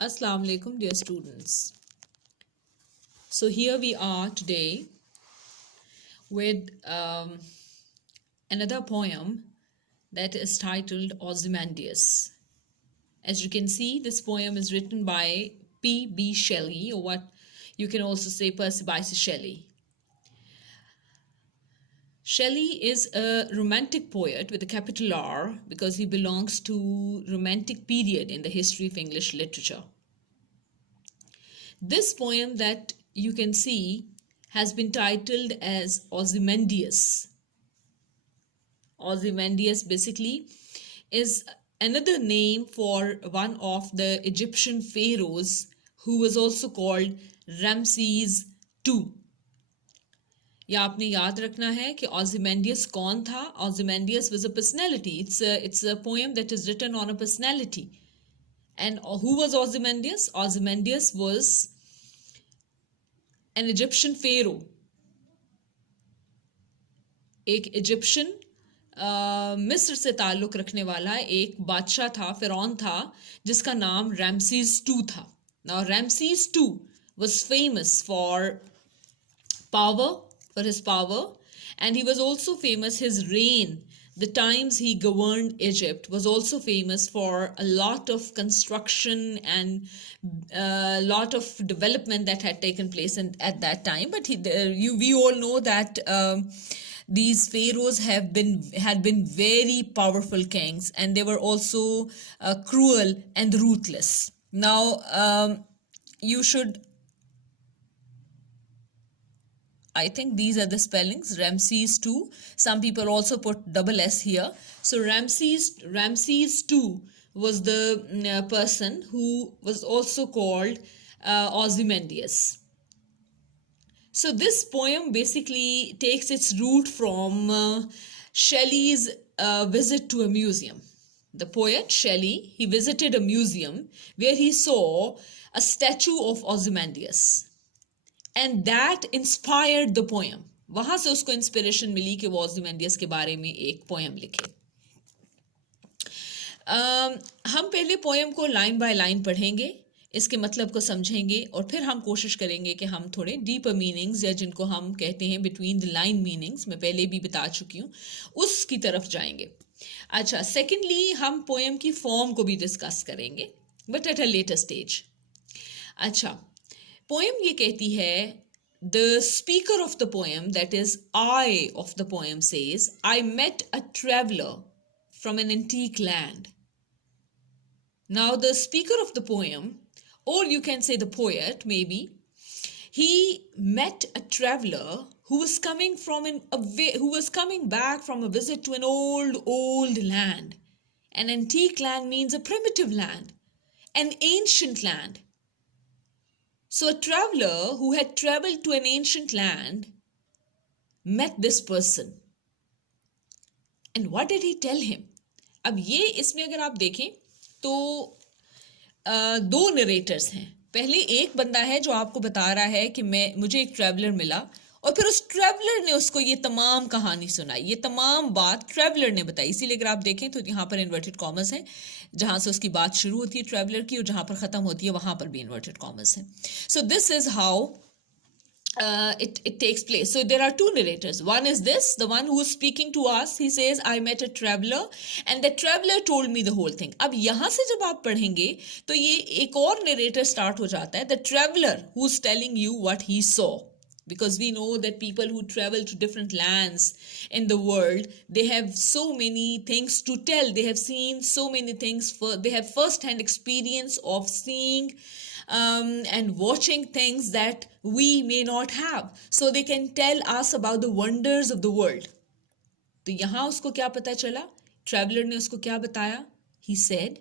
Assalamu alaikum, dear students. So here we are today with another poem that is titled Ozymandias. As you can see, this poem is written by P.B. Shelley, or what you can also say Percy Bysshe Shelley. Shelley is a romantic poet with a capital R because he belongs to romantic period in the history of English literature. This poem that you can see has been titled as Ozymandias. Ozymandias basically is another name for one of the Egyptian pharaohs who was also called Ramses II. या आपने याद रखना है कि Ozymandias कौन था? Ozymandias was a personality. It's a poem that is written on a personality. And who was Ozymandias? Ozymandias was an Egyptian pharaoh. एक Egyptian मिस्र से ताल्लुक रखने वाला एक बादशाह था, फिरौन था, जिसका नाम रैमसीज II था. Now Ramses II was famous for his power, and he was also famous, his reign, the times he governed Egypt, was also famous for a lot of construction and a lot of development that had taken place at that time. But we all know that these pharaohs had been very powerful kings, and they were also cruel and ruthless. Now you should, I think these are the spellings, Ramses II. Some people also put double S here. So Ramses II was the person who was also called Ozymandias. So this poem basically takes its root from Shelley's visit to a museum. The poet Shelley, he visited a museum where he saw a statue of Ozymandias. And that inspired the poem. वहां से उसको inspiration मिली कि वो ओzymandias के बारे में एक poem लिखे. हम पहले पोएम को लाइन बाय लाइन पढ़ेंगे, इसके मतलब को समझेंगे, और फिर हम कोशिश करेंगे कि हम थोड़े डीपर मीनिंग्स, या जिनको हम कहते हैं बिटवीन द लाइन मीनिंग्स, मैं पहले भी बता चुकी हूँ, उसकी तरफ जाएंगे. अच्छा, सेकेंडली हम पोएम की फॉर्म को भी डिस्कस करेंगे, but at a later stage. अच्छा, पोएम ये कहती है, the speaker of the poem, that is I of the poem, says, I met a traveler from an antique land. Now the speaker of the poem, or you can say the poet maybe, he met a traveler who was coming back from a visit to an old land. An antique land means a primitive land, an ancient land. So a traveler who had traveled to an ancient land met this person. And what did he tell him? अब ये इसमें अगर आप देखें तो दो narrator's हैं. पहले एक बंदा है जो आपको बता रहा है कि मुझे एक ट्रैवलर मिला, और फिर उस ट्रैवलर ने उसको ये तमाम कहानी सुनाई, ये तमाम बात ट्रैवलर ने बताई. इसीलिए अगर आप देखें तो यहाँ पर इन्वर्टेड कॉमर्स है, जहाँ से उसकी बात शुरू होती है ट्रैवलर की, और जहाँ पर ख़त्म होती है वहाँ पर भी इन्वर्टेड कॉमर्स है. So this is how it takes place. So there are two narrators. One is this, the one who is speaking to us. He says, I met a traveler and the traveler told me the whole thing. अब यहाँ से जब आप पढ़ेंगे तो ये एक और narrator start हो जाता है, the traveler who's telling you what he saw. Because we know that people who travel to different lands in the world, they have so many things to tell. They have seen so many things. They have first-hand experience of seeing and watching things that we may not have. So they can tell us about the wonders of the world. तो यहाँ उसको क्या पता चला? Traveler ने उसको क्या बताया? He said,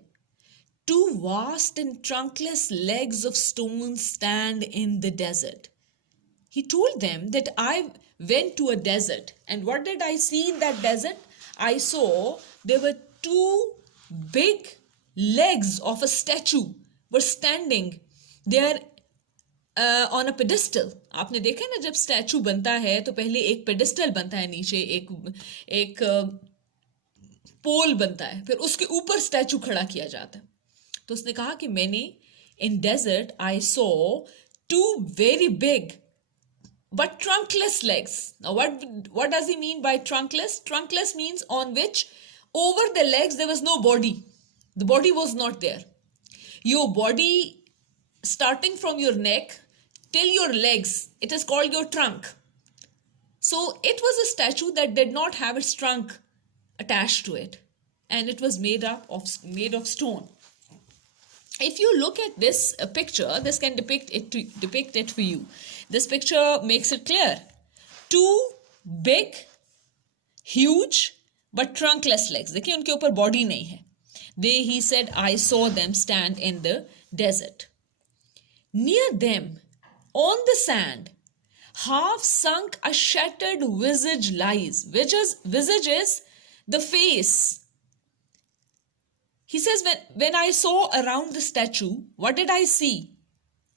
two vast and trunkless legs of stone stand in the desert. He told them that I went to a desert, and what did I see in that desert? I saw there were two big legs of a statue were standing there on a pedestal. आपने देखा ना, जब statue बनता है तो पहले एक pedestal बनता है, नीचे एक पोल बनता है, फिर उसके ऊपर स्टैचू खड़ा किया जाता है. तो उसने कहा कि मैंने In desert, I saw two very big but trunkless legs. Now, what does he mean by trunkless? Trunkless means on which over the legs there was no body. The body was not there. Your body starting from your neck till your legs, it is called your trunk. So it was a statue that did not have its trunk attached to it, and it was made of stone. If you look at this picture, this can depict it for you. This picture makes it clear. Two big, huge, but trunkless legs. देखिए उनके ऊपर body नहीं है. He said, I saw them stand in the desert. Near them, on the sand, half sunk a shattered visage lies. Visage is the face. He says, when I saw around the statue, what did I see?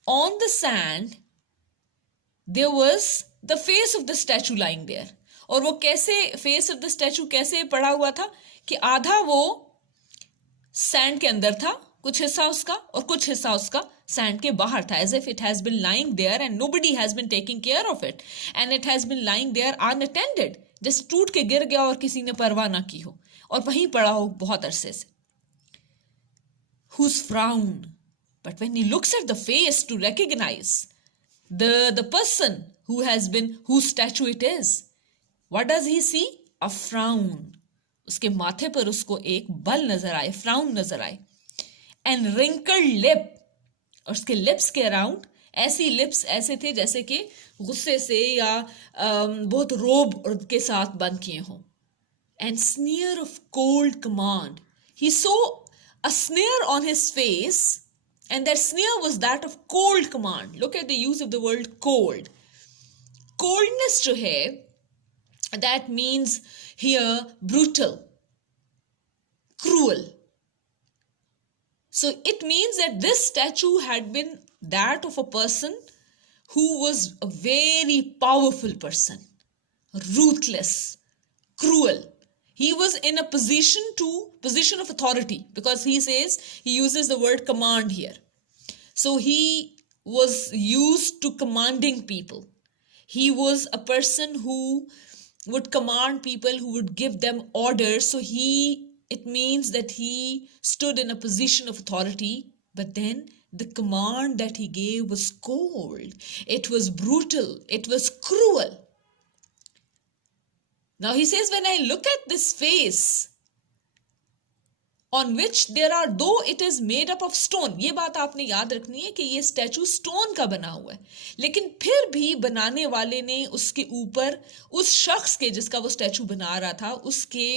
On the sand, there was the face of the statue lying there. और वो कैसे face of the statue कैसे पड़ा हुआ था कि आधा वो sand के अंदर था, कुछ हिस्सा उसका, और कुछ हिस्सा उसका sand के बाहर था, as if it has been lying there and nobody has been taking care of it, and it has been lying there unattended, जैसे टूट के गिर गया और किसी ने परवाह ना की हो और वहीं पड़ा हो बहुत अरसे से. Whose frown, but when he looks at the face to recognize the person whose statue it is, what does he see? A frown. उसके माथे पर उसको एक बल नजर आए, frown नजर आए. And wrinkled lip, और उसके lips के around ऐसी lips ऐसे थे जैसे कि गुस्से से या बहुत रोब के साथ बंद किए हों. And sneer of cold command. He saw a sneer on his face, and that sneer was that of cold command. Look at the use of the word cold. Coldness जो है, that means here brutal, cruel. So it means that this statue had been that of a person who was a very powerful person, ruthless, cruel. He was in a position of authority, because he uses the word command here. So he was used to commanding people. He was a person who would command people, who would give them orders. So it means that he stood in a position of authority, but then the command that he gave was cold. It was brutal. It was cruel. Now he says, when I look at this face, on which there are, though it is made up of stone, ये बात आपने याद रखनी है कि ये statue stone का बना हुआ है, लेकिन फिर भी बनाने वाले ने उसके ऊपर उस शख्स के जिसका वो स्टैचू बना रहा था उसके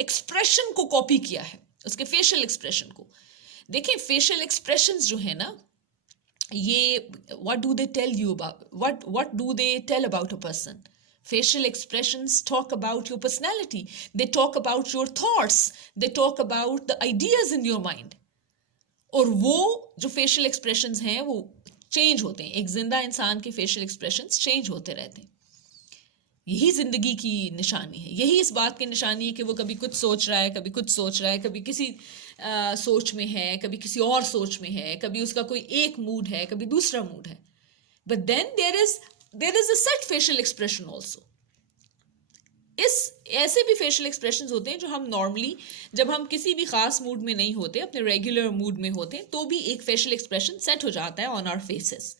एक्सप्रेशन को कॉपी किया है, उसके फेशियल एक्सप्रेशन को. देखिए फेशियल एक्सप्रेशंस जो है ना, ये what do they tell you about, what do they tell about a person? Facial expressions talk about your personality. They talk about your thoughts. They talk about the ideas in your mind. और वो जो facial expressions हैं वो change होते हैं. एक जिंदा इंसान के facial expressions change होते रहते हैं. यही जिंदगी की निशानी है. यही इस बात की निशानी है कि वो कभी कुछ सोच रहा है, कभी कुछ सोच रहा है, कभी किसी सोच में है, कभी किसी और सोच में है, कभी उसका कोई एक मूड है, कभी दूसरा मूड है. But then there is a set facial expression also. ऐसे भी facial expressions होते हैं जो हम normally जब हम किसी भी खास मूड में नहीं होते, अपने regular मूड में होते हैं, तो भी एक facial expression set हो जाता है on our faces.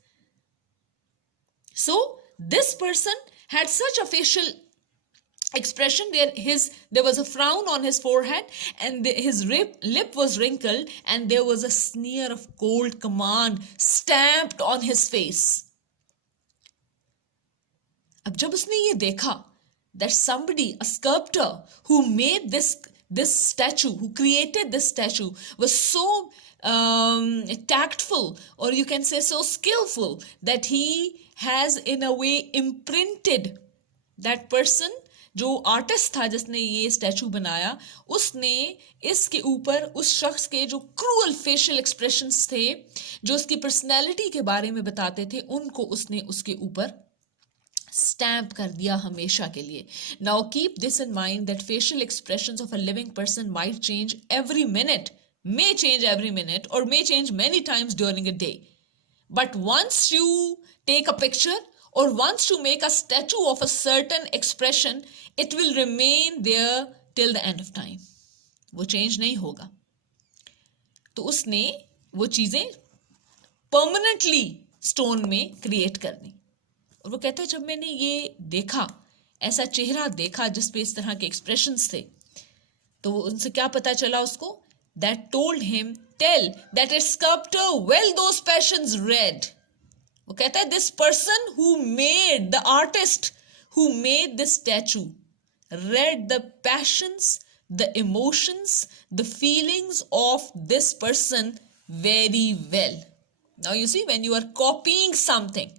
So this person had such a facial expression where there was a frown on his forehead, and his lip was wrinkled, and there was a sneer of cold command stamped on his face. अब जब उसने ये देखा that somebody, a sculptor who made this statue, who created this statue, was so tactful, or you can say so skillful, that he has in a way imprinted that person. जो artist था जिसने ये statue बनाया, उसने इसके ऊपर उस शख्स के जो क्रूअल फेशियल एक्सप्रेशंस थे, जो उसकी पर्सनैलिटी के बारे में बताते थे, उनको उसने उसके ऊपर स्टैम्प कर दिया हमेशा के लिए. Now keep this in mind that facial expressions of a living person might change every minute may change every minute or may change many times during a day. But once you take a picture or once you make a statue of a certain expression, it will remain there till the end of time. वो change नहीं होगा. तो उसने वो चीजें permanently stone में create करनी. और वो कहता है जब मैंने ये देखा, ऐसा चेहरा देखा जिसपे इस तरह के एक्सप्रेशंस थे, तो उनसे क्या पता चला उसको? That told him, tell that its sculptor well those passions read. वो कहता है this person who made, the artist who made this statue, read the passions, the emotions, the feelings of this person very well. Now you see, when you are copying something,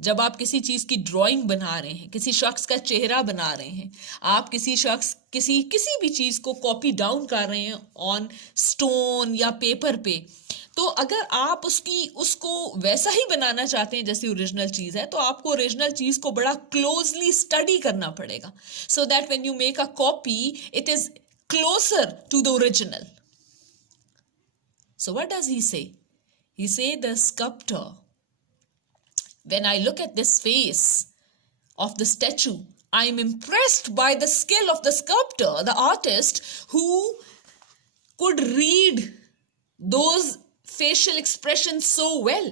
जब आप किसी चीज की drawing बना रहे हैं, किसी शख्स का चेहरा बना रहे हैं, आप किसी शख्स किसी भी चीज को कॉपी डाउन कर रहे हैं ऑन स्टोन या पेपर पे, तो अगर आप उसको वैसा ही बनाना चाहते हैं जैसी ओरिजिनल चीज है, तो आपको ओरिजिनल चीज को बड़ा क्लोजली स्टडी करना पड़ेगा, so that when you make a copy it is closer to the original. So what does he say? He say the sculptor, when I look at this face of the statue, I am impressed by the skill of the sculptor, the artist, who could read those facial expressions so well,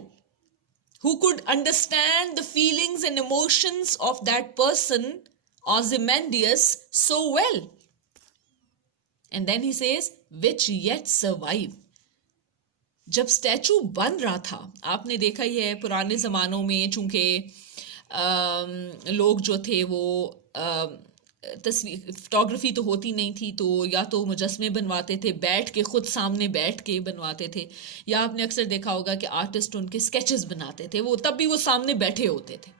who could understand the feelings and emotions of that person, Ozymandias, so well. And then he says, which yet survive. जब statue बन रहा था, आपने देखा ही है पुराने ज़मानों में, चूंकि लोग जो थे वो तस्वीर फोटोग्राफी तो होती नहीं थी, तो या तो मुजस्मे बनवाते थे, बैठ के खुद सामने बैठ के बनवाते थे, या आपने अक्सर देखा होगा कि आर्टिस्ट उनके स्केचेस बनाते थे, वो तब भी वो सामने बैठे होते थे,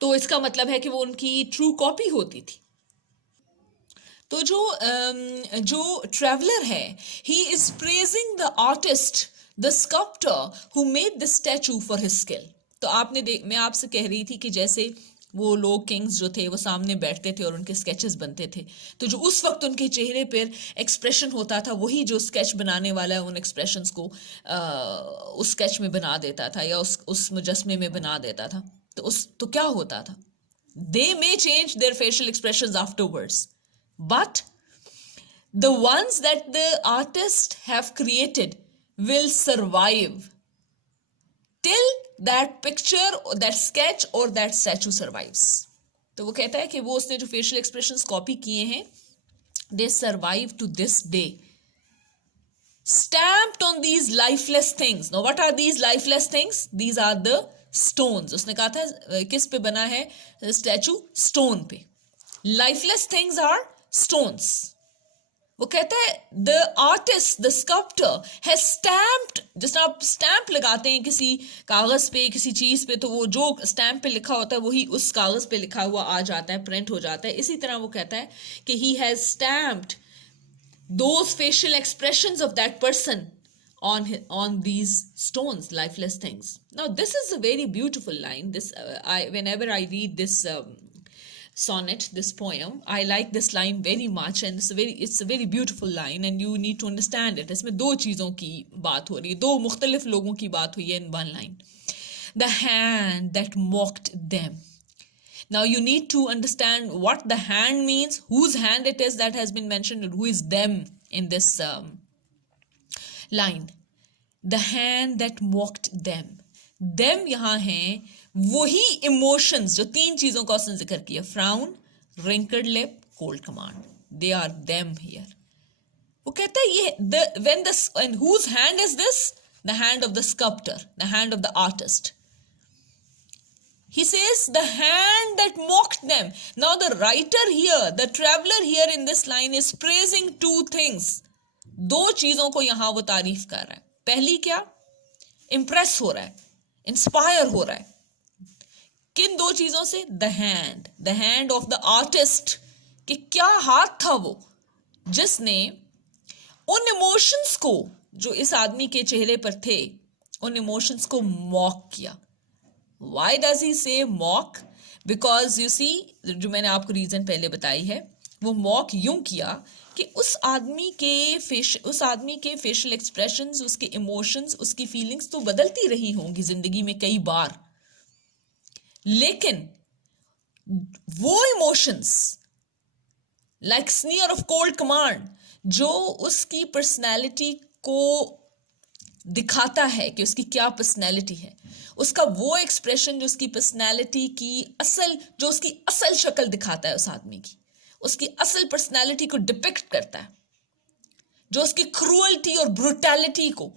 तो इसका मतलब है कि वो उनकी ट्रू कॉपी होती थी. तो जो ट्रैवलर है, he is praising the artist, the sculptor who made the statue for his skill. तो मैं आपसे कह रही थी कि जैसे वो लोग किंग्स जो थे वो सामने बैठते थे और उनके स्केचेस बनते थे, तो जो उस वक्त उनके चेहरे पर एक्सप्रेशन होता था, वही जो स्केच बनाने वाला है उन एक्सप्रेशंस को उस स्केच में बना देता था या उस मुजस्मे में बना देता था. तो क्या होता था? They may change their facial expressions afterwards, but the ones that the artist have created will survive till that picture or that sketch or that statue survives. तो वो कहता है कि वो उसने जो facial expressions copy किए हैं, they survive to this day, stamped on these lifeless things. Now what are these lifeless things? These are the stones. उसने कहा था किस पे बना है statue? Stone पे. Lifeless things are stones. वो कहता है the artist, the sculptor has stamped, जिस तरह आप स्टैंप लगाते हैं किसी कागज पे, किसी चीज पे, तो वो जो स्टैंप पे लिखा होता है वही उस कागज पे लिखा हुआ आ जाता है, प्रिंट हो जाता है. इसी तरह वो कहता है कि he has stamped those facial expressions of that person on these stones, lifeless things. Now this is a very beautiful line. This whenever I read this sonnet, this poem, I like this line very much, and it's a very beautiful line, and you need to understand it. इसमें दो चीज़ों की बात हो रही है, दो मुख्तलिफ लोगों की बात हुई है in one line. The hand that mocked them. Now you need to understand what the hand means, whose hand it is that has been mentioned, and who is them in this line. The hand that mocked them. Them यहाँ हैं वही emotions जो तीन चीजों का उसने जिक्र किया, frown, wrinkled lip, cold command. They are them here. वो कहता है ये and whose hand is this? The hand of the sculptor, the hand of the artist. He says the hand that mocked them. Now the writer here, the traveler here in this line is praising two things. दो चीजों को यहाँ वो तारीफ कर रहा है. पहली क्या? Impress हो रहा है, इंस्पायर हो रहा है. किन दो चीजों से? The hand of the artist, कि क्या हाथ था वो जिसने उन इमोशंस को जो इस आदमी के चेहरे पर थे, उन इमोशंस को मॉक किया. Why does he say mock? Because you see, जो मैंने आपको रीजन पहले बताई है, वो मॉक यूं किया कि उस आदमी के फेशियल एक्सप्रेशंस, उसके इमोशंस, उसकी फीलिंग्स तो बदलती रही होंगी जिंदगी में कई बार, लेकिन वो emotions like sneer of cold command जो उसकी पर्सनैलिटी को दिखाता है कि उसकी क्या पर्सनैलिटी है, उसका वो एक्सप्रेशन जो उसकी पर्सनैलिटी की जो उसकी असल शक्ल दिखाता है, उस आदमी की उसकी असल पर्सनैलिटी को डिपिक्ट करता है, जो उसकी क्रूअल्टी और ब्रूटैलिटी को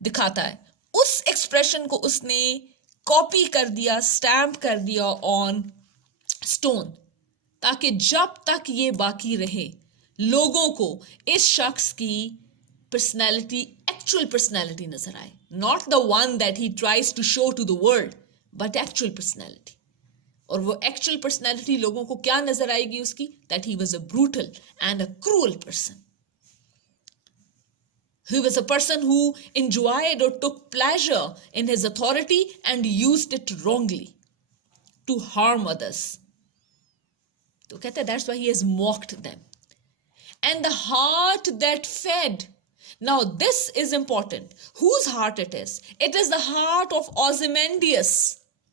दिखाता है, उस एक्सप्रेशन को उसने कॉपी कर दिया, स्टैम्प कर दिया ऑन स्टोन, ताकि जब तक ये बाकी रहे लोगों को इस शख्स की पर्सनैलिटी, एक्चुअल पर्सनैलिटी नजर आए, not the one that he tries to show to the world, but actual personality. और वो एक्चुअल पर्सनैलिटी लोगों को क्या नजर आएगी उसकी? That he was a brutal and a cruel person. He was a person who enjoyed or took pleasure in his authority and used it wrongly to harm others. तो कहते हैं that's why he has mocked them. And the heart that fed. Now this is important. Whose heart it is? It is the heart of Ozymandias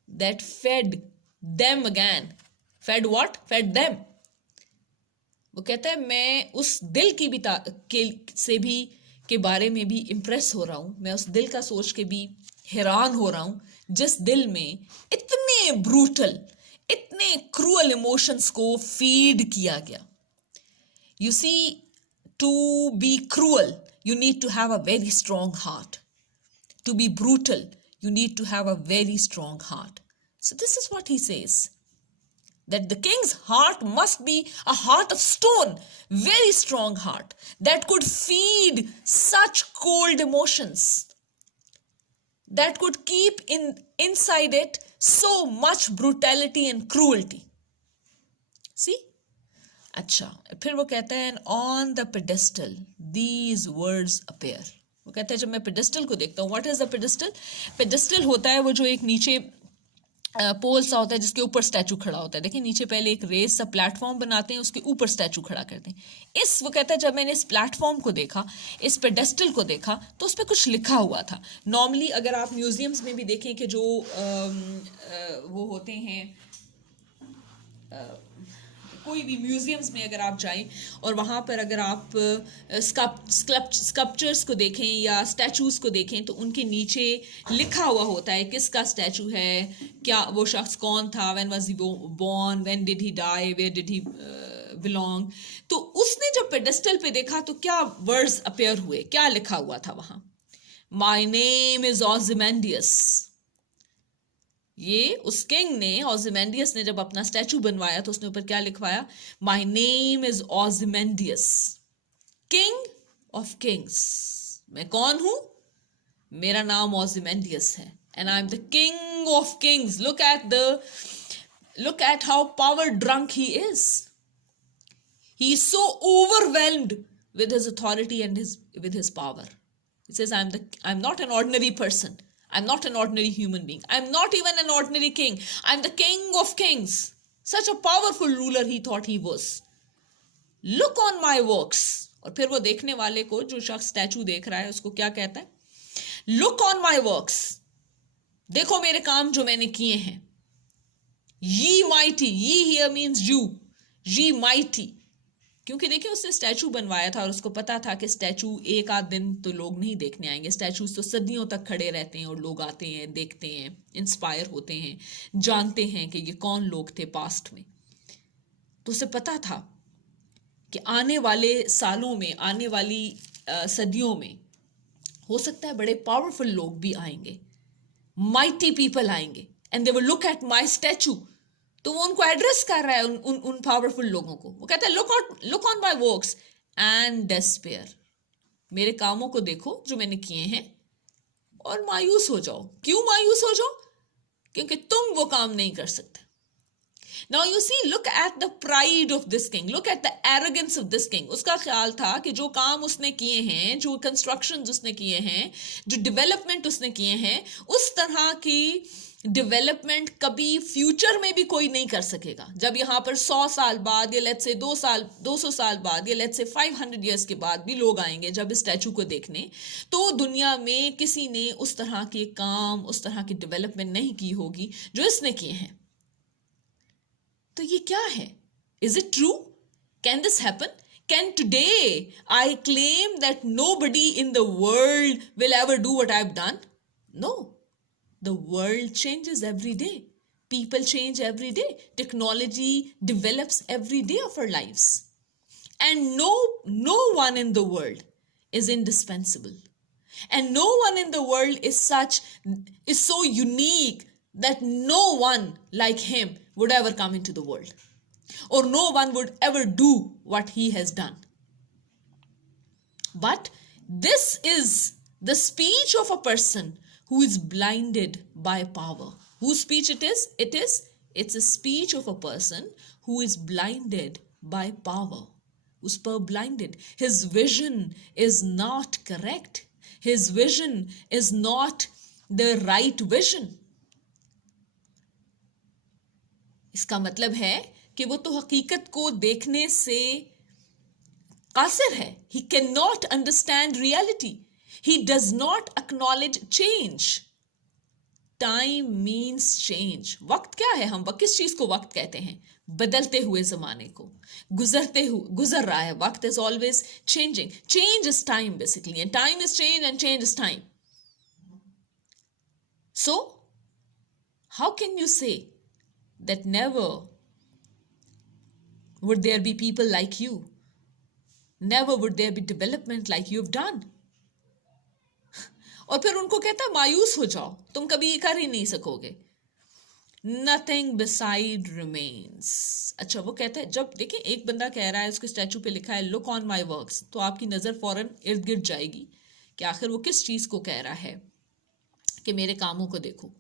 that fed them again. Fed what? Fed them. वो कहता है मैं उस दिल की भी से भी के बारे में भी इम्प्रेस हो रहा हूं, मैं उस दिल का सोच के भी हैरान हो रहा हूं जिस दिल में इतने ब्रूटल, इतने क्रूअल इमोशंस को फीड किया गया. You see, to be cruel you need to have a very strong heart. To be brutal, you need to have a very strong heart. So this is what he says, that the king's heart must be a heart of stone, very strong heart that could feed such cold emotions, that could keep inside it so much brutality and cruelty. See? अच्छा, फिर वो कहते हैं on the pedestal these words appear. वो कहते हैं जब मैं पेडेस्टल को देखता हूँ, what is the pedestal? Pedestal होता है वो जो एक नीचे पोल सा होता है जिसके ऊपर स्टैचू खड़ा होता है. देखिए नीचे पहले एक रेस सा प्लेटफॉर्म बनाते हैं, उसके ऊपर स्टैचू खड़ा करते हैं. वो कहता है जब मैंने इस प्लेटफॉर्म को देखा, इस पेडेस्टल को देखा, तो उस पर कुछ लिखा हुआ था. नॉर्मली अगर आप म्यूजियम्स में भी देखें कि जो वो होते हैं, कोई भी म्यूजियम्स में अगर आप जाएं और वहाँ पर अगर आप स्कल्पचर्स को देखें या स्टैचूज़ को देखें, तो उनके नीचे लिखा हुआ होता है किसका स्टैचू है, क्या वो शख्स कौन था, when was he born, when did he die, where did he belong. तो उसने जब पेडेस्टल पे देखा तो क्या वर्ड्स अपीयर हुए, क्या लिखा हुआ था वहाँ? My name is Ozymandias. ये उस किंग ने, ऑजिमेंडियस ने जब अपना स्टैचू बनवाया तो उसने ऊपर क्या लिखवाया? My name is Ozymandias, king of kings. मैं कौन हूं? मेरा नाम ऑजिमेंडियस है, and I am the king of kings. Look at how power drunk he is. He is so overwhelmed with his authority and with his power. He says, I'm not an ordinary person. I'm not an ordinary human being. I'm not even an ordinary king. I'm the king of kings. Such a powerful ruler he thought he was. Look on my works. और फिर वो देखने वाले को, जो शख्स statue देख रहा है, उसको क्या कहता है? Look on my works. देखो मेरे काम जो मैंने किए हैं. Ye mighty. Ye here means you. Ye mighty. क्योंकि देखिए उसने स्टैचू बनवाया था और उसको पता था कि स्टैचू एक आध दिन तो लोग नहीं देखने आएंगे. स्टैचूज तो सदियों तक खड़े रहते हैं और लोग आते हैं, देखते हैं, इंस्पायर होते हैं, जानते हैं कि ये कौन लोग थे पास्ट में. तो उसे पता था कि आने वाले सालों में, आने वाली सदियों में हो सकता है बड़े पावरफुल लोग भी आएंगे, माइटी पीपल आएंगे, and they will look at my statue. तो वो उनको एड्रेस कर रहा है, उन पावरफुल लोगों को. वो कहता है look on my works and despair. मेरे कामों को देखो जो मैंने किए हैं और मायूस हो जाओ. क्यों मायूस हो जाओ? क्योंकि तुम वो काम नहीं कर सकते. Now you see, look at the pride of this king, look at the arrogance of this king. उसका ख्याल था कि जो काम उसने किए हैं, जो कंस्ट्रक्शन उसने किए हैं, जो डेवलपमेंट उसने किए हैं, उस तरह की डेवलपमेंट कभी फ्यूचर में भी कोई नहीं कर सकेगा। जब यहाँ पर 100 साल बाद या लेट्स से 200 साल बाद या लेट्स से 500 ईयर्स के बाद भी लोग आएंगे जब इस स्टैचू को देखने, तो दुनिया में किसी ने उस तरह के काम, उस तरह की डेवलपमेंट नहीं की होगी जो इसने किए हैं। तो ये क्या है? Is it true? Can this happen? Can today I claim that nobody in the world will ever do what I've done? No. The world changes every day. People change every day. Technology develops every day of our lives. And no one in the world is indispensable. And no one in the world is so unique that no one like him would ever come into the world. Or no one would ever do what he has done. But this is the speech of a person who is blinded by power. Whose speech it is? It's a speech of a person who is blinded by power. Us par blinded. His vision is not correct. His vision is not the right vision. इसका मतलब है कि वो तो हकीकत को देखने से कासिर है. He cannot understand reality. He does not acknowledge change. Time means change. वक्त क्या है? हम किस चीज को वक्त कहते हैं? बदलते हुए जमाने को, गुजर रहा है. वक्त is always changing. Change is time basically, and time is change and change is time. So, how can you say that never would there be people like you? Never would there be development like you have done. और फिर उनको कहता है मायूस हो जाओ, तुम कभी ये कर ही नहीं सकोगे. Nothing beside remains. अच्छा, वो कहता है, जब देखिए एक बंदा कह रहा है, उसके स्टैचू पे लिखा है लुक ऑन माई वर्क्स, तो आपकी नजर फौरन इर्द गिर्द जाएगी कि आखिर वो किस चीज को कह रहा है कि मेरे कामों को देखो.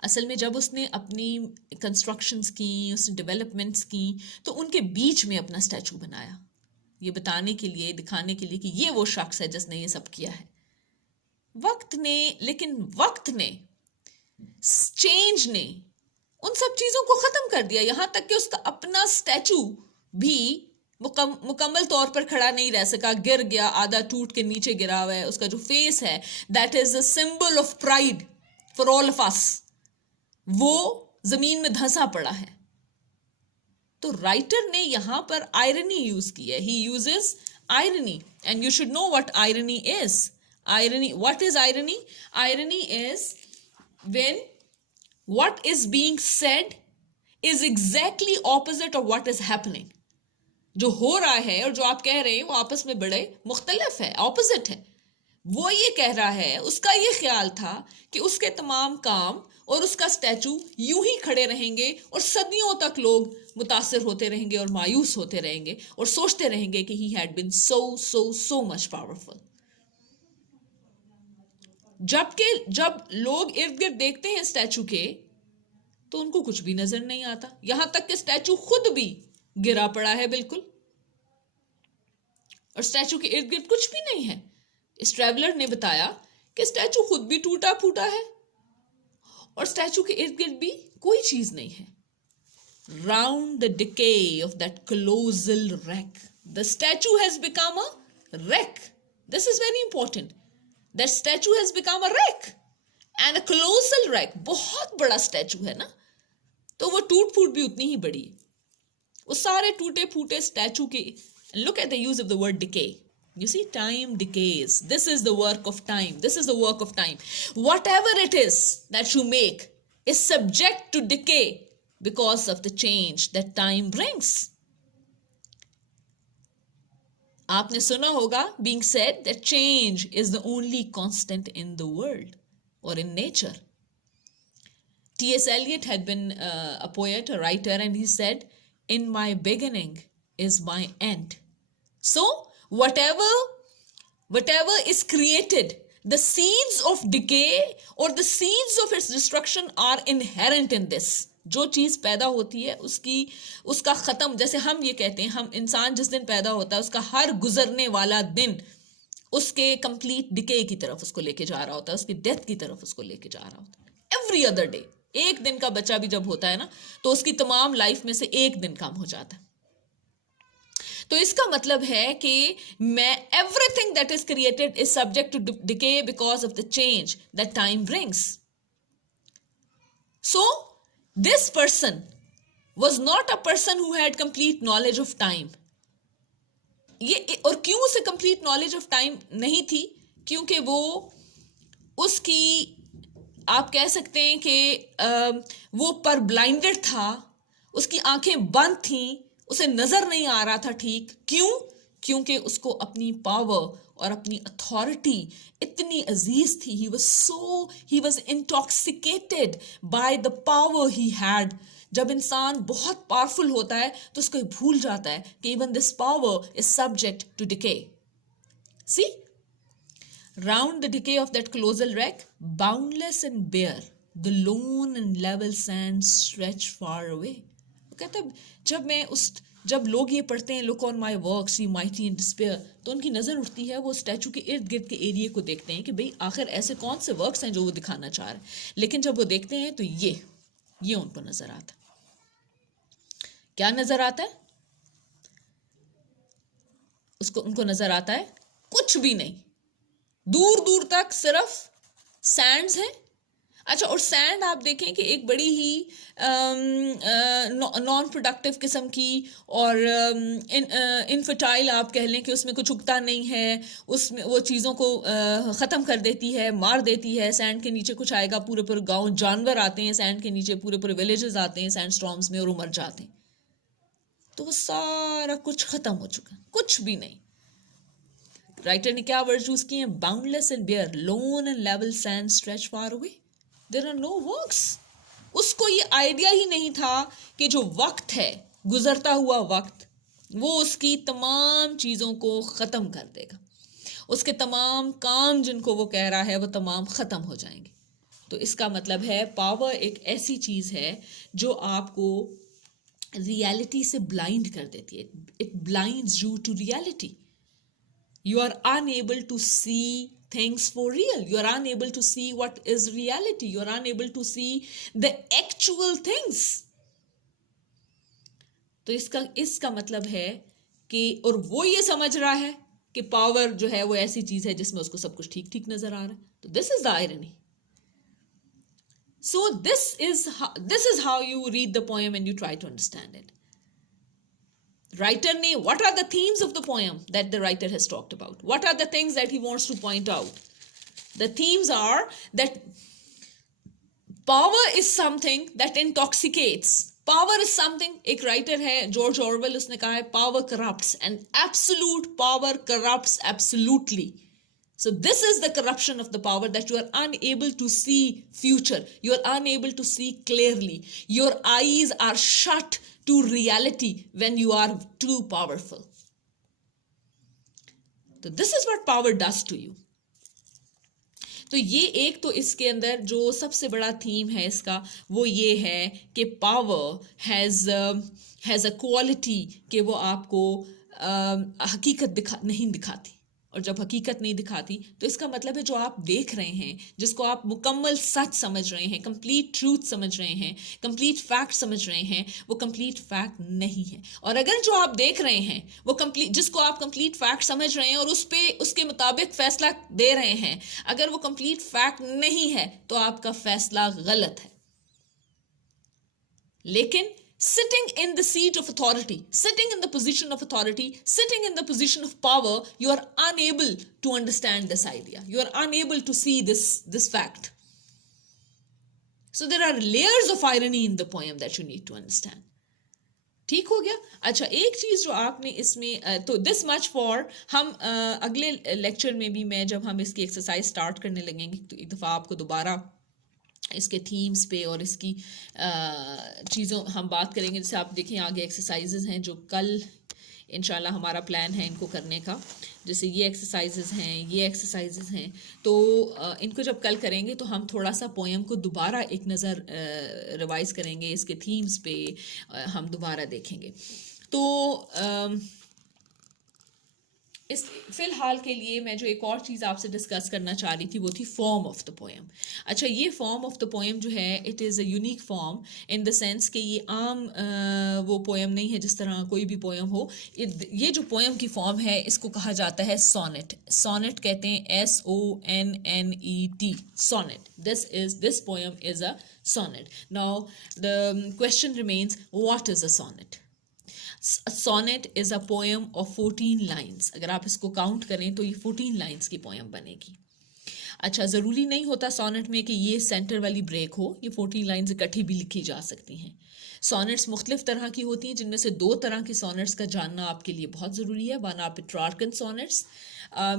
असल में जब उसने अपनी कंस्ट्रक्शंस की, उसने डेवलपमेंट्स की, तो उनके बीच में अपना स्टैचू बनाया, ये बताने के लिए, दिखाने के लिए कि ये वो शख्स है जिसने ये सब किया है. वक्त ने, चेंज ने उन सब चीजों को खत्म कर दिया. यहां तक कि उसका अपना स्टैचू भी मुकम्मल तौर पर खड़ा नहीं रह सका, गिर गया, आधा टूट के नीचे गिरा हुआ है. उसका जो फेस है, that is a symbol of pride for all of us, वो जमीन में धंसा पड़ा है. तो राइटर ने यहां पर आयरनी यूज की है. He uses irony, and you should know what irony is. Irony, what is irony? Irony is when what is being said is exactly opposite of what is happening. जो हो रहा है और जो आप कह रहे हैं वो आपस में बड़े मुख्तलिफ है, ऑपोजिट है. वो ये कह रहा है, उसका ये ख्याल था कि उसके तमाम काम और उसका स्टैचू यूं ही खड़े रहेंगे और सदियों तक लोग मुतासिर होते रहेंगे और मायूस होते रहेंगे और सोचते रहेंगे कि he had been so much powerful. जब लोग इर्द गिर्द देखते हैं स्टैचू के, तो उनको कुछ भी नजर नहीं आता. यहां तक कि स्टैचू खुद भी गिरा पड़ा है बिल्कुल, और स्टैचू के इर्द गिर्द कुछ भी नहीं है. इस ट्रैवलर ने बताया कि स्टैचू खुद भी टूटा फूटा है और स्टैचू के इर्द गिर्द भी कोई चीज नहीं है. Round the decay of that colossal wreck, the statue has become a wreck. This is very important. That statue has become a wreck, and a colossal wreck. बहुत बड़ा स्टैचू है ना, तो वो टूट फूट भी उतनी ही बड़ी है. वो सारे टूटे फूटे स्टैचू के, look at the use of the word decay. You see, time decays. This is the work of time. This is the work of time. Whatever it is that you make is subject to decay because of the change that time brings. आपने सुना होगा being said that change is the only constant in the world or in nature. T.S. Eliot had been a poet, a writer, and he said, in my beginning is my end. So whatever is created, the seeds of decay or the seeds of its destruction are inherent in this. जो चीज पैदा होती है उसका खत्म, जैसे हम ये कहते हैं, हम इंसान जिस दिन पैदा होता है उसका हर गुजरने वाला दिन उसके कंप्लीट डिके की तरफ उसको लेके जा रहा होता है, उसकी डेथ की तरफ उसको लेके जा रहा होता है. every other day. एक दिन का बच्चा भी जब होता है ना, तो उसकी तमाम लाइफ में से एक दिन कम हो जाता है. तो इसका मतलब है कि मैं everything that is created is subject to decay because of the change that time brings. So this person was not a person who had complete knowledge of time. ये और क्यों उसे complete knowledge of time नहीं थी? क्योंकि वो उसकी आप कह सकते हैं कि वो पर ब्लाइंडेड था, उसकी आंखें बंद थीं, उसे नजर नहीं आ रहा था ठीक. क्यों? क्योंकि उसको अपनी पावर और अपनी अथॉरिटी इतनी अजीज थी. he was intoxicated by the power he had. जब इंसान बहुत पावरफुल होता है तो उसको भूल जाता है कि even this power is subject to decay. See, round the decay of that colossal wreck, boundless and bare, the lone and level sands stretch far away. वो कहता है जब लोग ये पढ़ते हैं look on my works, see mighty in despair, तो उनकी नज़र उठती है वो स्टैचू के इर्द गिर्द के एरिया को देखते हैं कि भाई आखिर ऐसे कौन से वर्क्स हैं जो वो दिखाना चाह रहे हैं. लेकिन जब वो देखते हैं तो ये उनको नज़र आता है. क्या नज़र आता है उनको नज़र आता है कुछ भी नहीं. दूर दूर तक सिर्फ सैंड्स हैं. अच्छा, और सैंड आप देखें कि एक बड़ी ही नॉन प्रोडक्टिव किस्म की और इनफर्टाइल आप कह लें कि उसमें कुछ उगता नहीं है, उसमें वो चीज़ों को ख़त्म कर देती है, मार देती है. सैंड के नीचे कुछ आएगा, पूरे पूरे गांव जानवर आते हैं सैंड के नीचे, पूरे पूरे विलेजेस आते हैं सैंड स्टॉर्म्स में और वो मर जाते हैं. तो वो सारा कुछ ख़त्म हो चुका, कुछ भी नहीं. राइटर ने क्या वर्ड यूज किए हैं? Boundless and bare, lone and level sand stretch far away, there are no works. उसको ये आइडिया ही नहीं था कि जो वक्त है, गुजरता हुआ वक्त, वो उसकी तमाम चीज़ों को ख़त्म कर देगा. उसके तमाम काम जिनको वो कह रहा है वो तमाम ख़त्म हो जाएंगे. तो इसका मतलब है पावर एक ऐसी चीज़ है जो आपको रियलिटी से ब्लाइंड कर देती है. It blinds you to reality. You are unable to see things for real. You are unable to see what is reality. You are unable to see the actual things. तो इसका मतलब है कि और वो ये समझ रहा है कि पावर जो है वो ऐसी चीज है जिसमें उसको सब कुछ ठीक ठीक नजर आ रहा है. तो this is the irony. So this is how you read the poem and you try to understand it. Writer ne, what are the themes of the poem that the writer has talked about? What are the things that he wants to point out? The themes are that power is something that intoxicates. Power is something, एक writer है George Orwell, उसने कहा है power corrupts and absolute power corrupts absolutely. So this is the corruption of the power, that you are unable to see future. You are unable to see clearly. Your eyes are shut to reality when you are too powerful. So this is what power does to you. तो ये एक तो इसके अंदर जो सबसे बड़ा theme है इसका वो ये है कि पावर हैज़ अ क्वालिटी कि वो आपको हकीकत नहीं दिखाती. और जब हकीकत नहीं दिखाती तो इसका मतलब है जो आप देख रहे हैं, जिसको आप मुकम्मल सच समझ रहे हैं, कंप्लीट ट्रूथ समझ रहे हैं, कंप्लीट फैक्ट समझ रहे हैं, वो कंप्लीट फैक्ट नहीं है. और अगर जो आप देख रहे हैं वो जिसको आप कंप्लीट फैक्ट समझ रहे हैं और उसके मुताबिक फैसला दे रहे हैं, अगर वो कंप्लीट फैक्ट नहीं है तो आपका फैसला गलत है. लेकिन sitting in the seat of authority, sitting in the position of authority, sitting in the position of power, you are unable to understand this idea. You are unable to see this fact. So there are layers of irony in the poem that you need to understand. ठीक हो गया. अच्छा, एक चीज जो आपने इसमें तो दिस मच फॉर हम अगले लेक्चर में भी मैं जब हम इसकी एक्सरसाइज स्टार्ट करने लगेंगे तो एक दफ़ा आपको दोबारा इसके थीम्स पे और इसकी चीज़ों हम बात करेंगे. जैसे आप देखें आगे एक्सरसाइजेज हैं जो कल इंशाल्लाह हमारा प्लान है इनको करने का. जैसे ये एक्सरसाइजेज हैं, ये एक्सरसाइजेज हैं, तो इनको जब कल करेंगे तो हम थोड़ा सा पोएम को दोबारा एक नज़र रिवाइज़ करेंगे, इसके थीम्स पे हम दोबारा देखेंगे. तो इस फिलहाल के लिए मैं जो एक और चीज़ आपसे डिस्कस करना चाह रही थी वो थी फॉर्म ऑफ द पोएम। अच्छा, ये फॉर्म ऑफ द पोएम जो है it is a unique form in the sense कि ये आम वो पोएम नहीं है जिस तरह कोई भी पोएम हो। ये जो पोएम की फॉर्म है इसको कहा जाता है सोनेट। सोनेट कहते हैं SONNET, sonnet. This poem is a sonnet. Now the question remains, what is a sonnet? A sonnet is a poem of 14 lines. अगर आप इसको काउंट करें तो ये 14 लाइन्स की पोएम बनेगी। अच्छा, ज़रूरी नहीं होता सोनेट में कि ये सेंटर वाली ब्रेक हो, ये 14 लाइन्स इकट्ठी भी लिखी जा सकती हैं। सोनेट्स मुख्तलिफ तरह की होती हैं, जिनमें से 2 तरह की सोनेट्स का जानना आपके लिए बहुत ज़रूरी है। One are Petrarchan sonnets.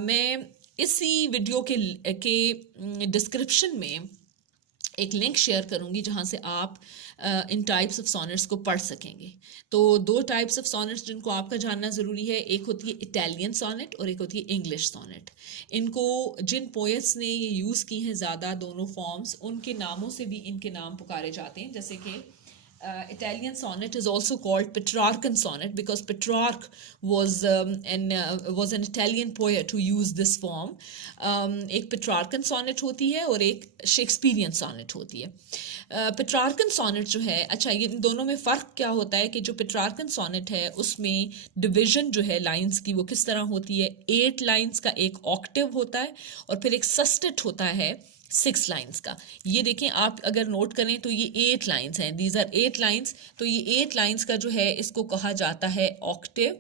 मैं इसी वीडियो के डिस्क्रिप्शन में एक लिंक शेयर करूंगी जहां से आप इन टाइप्स ऑफ सॉनेट्स को पढ़ सकेंगे। तो 2 टाइप्स ऑफ सॉनेट्स जिनको आपका जानना ज़रूरी है, एक होती है इटालियन सॉनेट और एक होती है इंग्लिश सॉनेट। इनको जिन पोएट्स ने ये यूज़ की हैं ज़्यादा दोनों फॉर्म्स, उनके नामों से भी इनके नाम पुकारे जाते हैं। जैसे कि Italian sonnet is also called Petrarchan sonnet because Petrarch was an Italian poet who used this form. एक Petrarchan sonnet होती है और एक Shakespearean sonnet होती है। Petrarchan sonnet जो है, अच्छा ये इन दोनों में फ़र्क क्या होता है कि जो Petrarchan sonnet है उसमें डिविज़न जो है लाइंस की वो किस तरह होती है, 8 लाइंस का एक ऑक्टिव होता है और फिर एक सस्टेट होता है 6 लाइंस का। ये देखें, आप अगर नोट करें तो ये 8 लाइंस हैं, दीज आर 8 लाइंस। तो ये 8 लाइंस का जो है इसको कहा जाता है ऑक्टिव,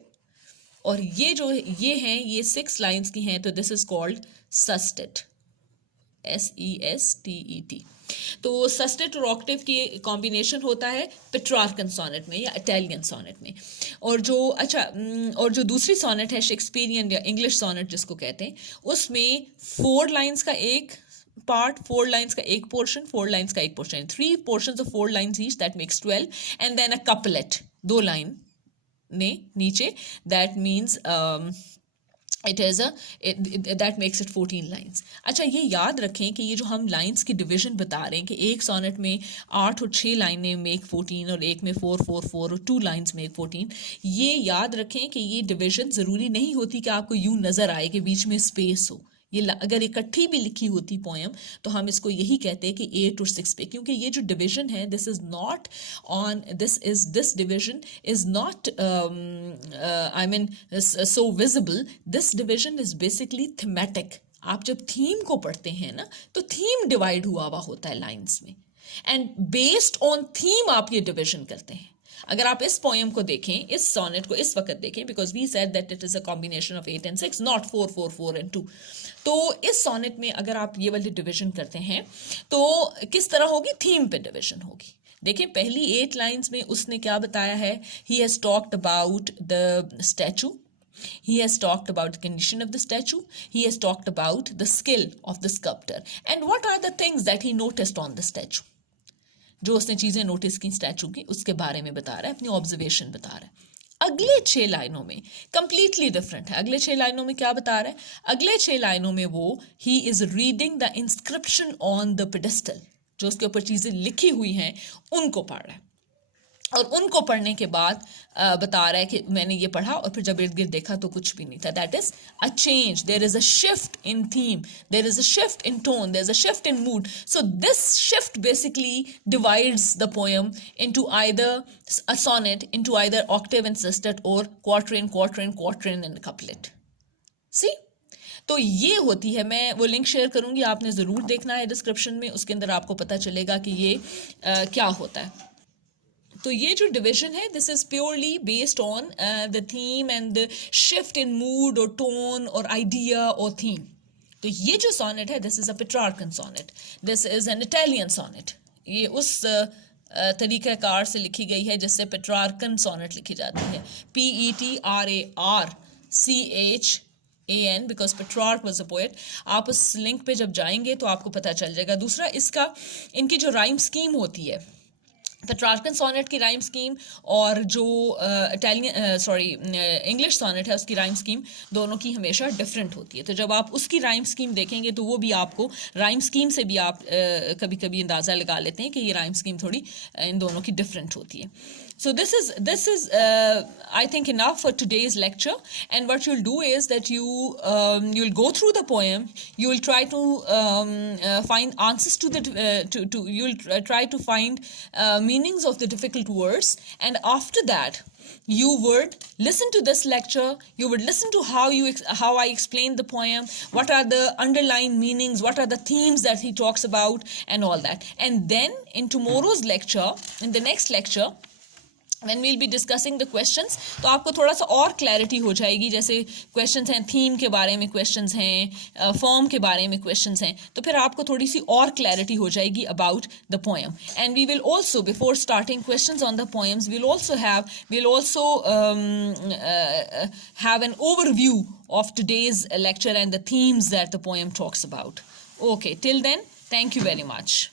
और ये जो ये हैं ये 6 लाइंस की हैं, तो दिस इज कॉल्ड सस्टेट, SESTET। तो सस्टेट और ऑक्टिव की कॉम्बिनेशन होता है पेट्रार्कन सोनेट में या इटालियन सोनेट में। और जो दूसरी सोनेट है शेक्सपियरियन या इंग्लिश सोनेट जिसको कहते हैं, उसमें 4 लाइंस का एक पार्ट, 4 लाइन्स का एक पोर्शन, 4 लाइन्स का एक portion, 3 portions of 4 lines each, that makes 12, and then a couplet, 2 line ने नीचे, that means that makes it 14 lines। अच्छा, ये याद रखें कि ये जो हम लाइंस की डिवीजन बता रहे हैं कि एक सोनेट में 8 और 6 लाइनें मेक 14 और एक में 4 4 4 और 2 लाइंस मेक 14। ये याद रखें कि ये डिवीजन ज़रूरी नहीं होती कि आपको यूं नज़र आए कि बीच में स्पेस हो। ये अगर इकट्ठी भी लिखी होती पोएम तो हम इसको यही कहते हैं कि 8 और 6 पे, क्योंकि ये जो डिवीजन है this division is not so visible. This division is basically thematic. आप जब थीम को पढ़ते हैं ना तो थीम डिवाइड हुआ होता है लाइंस में, एंड बेस्ड ऑन थीम आप ये डिवीजन करते हैं। अगर आप इस पोएम को देखें, इस सोनेट को इस वक्त देखें, because we said that it is a combination of 8 and 6, not 4 4 4 and 2। तो इस सोनेट में अगर आप ये वाली डिवीजन करते हैं तो किस तरह होगी, थीम पे डिवीजन होगी। देखें, पहली 8 लाइंस में उसने क्या बताया है, he has talked about the statue, he has talked about the condition of the statue, he has talked about the skill of the sculptor, and what are the things that he noticed on the statue। जो उसने चीज़ें notice की statue की उसके बारे में बता रहा है, अपनी ऑब्जर्वेशन बता रहा है। अगले 6 लाइनों में कंप्लीटली डिफरेंट है। अगले 6 लाइनों में क्या बता रहा है, अगले 6 लाइनों में वो he is reading the inscription on the pedestal, जो उसके ऊपर चीज़ें लिखी हुई हैं उनको पढ़ रहा है, और उनको पढ़ने के बाद बता रहा है कि मैंने ये पढ़ा और फिर जब इर्द गिर्द देखा तो कुछ भी नहीं था। That is a change, there is a shift in theme, there is a shift in tone, there is a shift in mood. So this shift basically divides the poem into either a sonnet, into either octave and sestet, और quatrain क्वार्टरेन क्वार्टरेन and couplet. सी, तो ये होती है, मैं वो link share करूंगी, आपने ज़रूर देखना है डिस्क्रिप्शन में, उसके अंदर आपको पता चलेगा कि ये क्या होता है। तो ये जो डिवीजन है this is purely based on the theme and the shift in mood और टोन और आइडिया और थीम। तो ये जो सोनेट है this is a Petrarchan sonnet, this is an Italian sonnet. ये उस तरीक़ाकार से लिखी गई है जिससे पेट्रार्कन सोनेट लिखी जाती है, PETRARCHAN, because Petrarch was a poet. आप उस लिंक पे जब जाएंगे तो आपको पता चल जाएगा। दूसरा, इनकी जो राइम स्कीम होती है, पेट्रार्कन सोनेट की राइम स्कीम और जो इंग्लिश सोनेट है उसकी राइम स्कीम, दोनों की हमेशा डिफरेंट होती है। तो जब आप उसकी राइम स्कीम देखेंगे तो वो भी आपको राइम स्कीम से भी आप कभी कभी अंदाज़ा लगा लेते हैं कि ये राइम स्कीम थोड़ी इन दोनों की डिफरेंट होती है। So this is I think enough for today's lecture. And what you'll do is that you'll go through the poem. You will try to find answers to the you'll try to find meanings of the difficult words. And after that, you would listen to this lecture. You would listen to how I explained the poem, what are the underlying meanings, what are the themes that he talks about, and all that. And then in tomorrow's lecture, in the next lecture, when we'll be discussing the questions, तो आपको थोड़ा सा और clarity हो जाएगी. जैसे questions हैं, theme के बारे में क्वेश्चंस हैं, फॉर्म के बारे में क्वेश्चंस हैं, तो फिर आपको थोड़ी सी और क्लैरिटी हो जाएगी about the poem. And we will also, before starting questions on the poems, we'll also have an overview of today's lecture and the themes that the poem talks about. Okay, till then, thank you very much.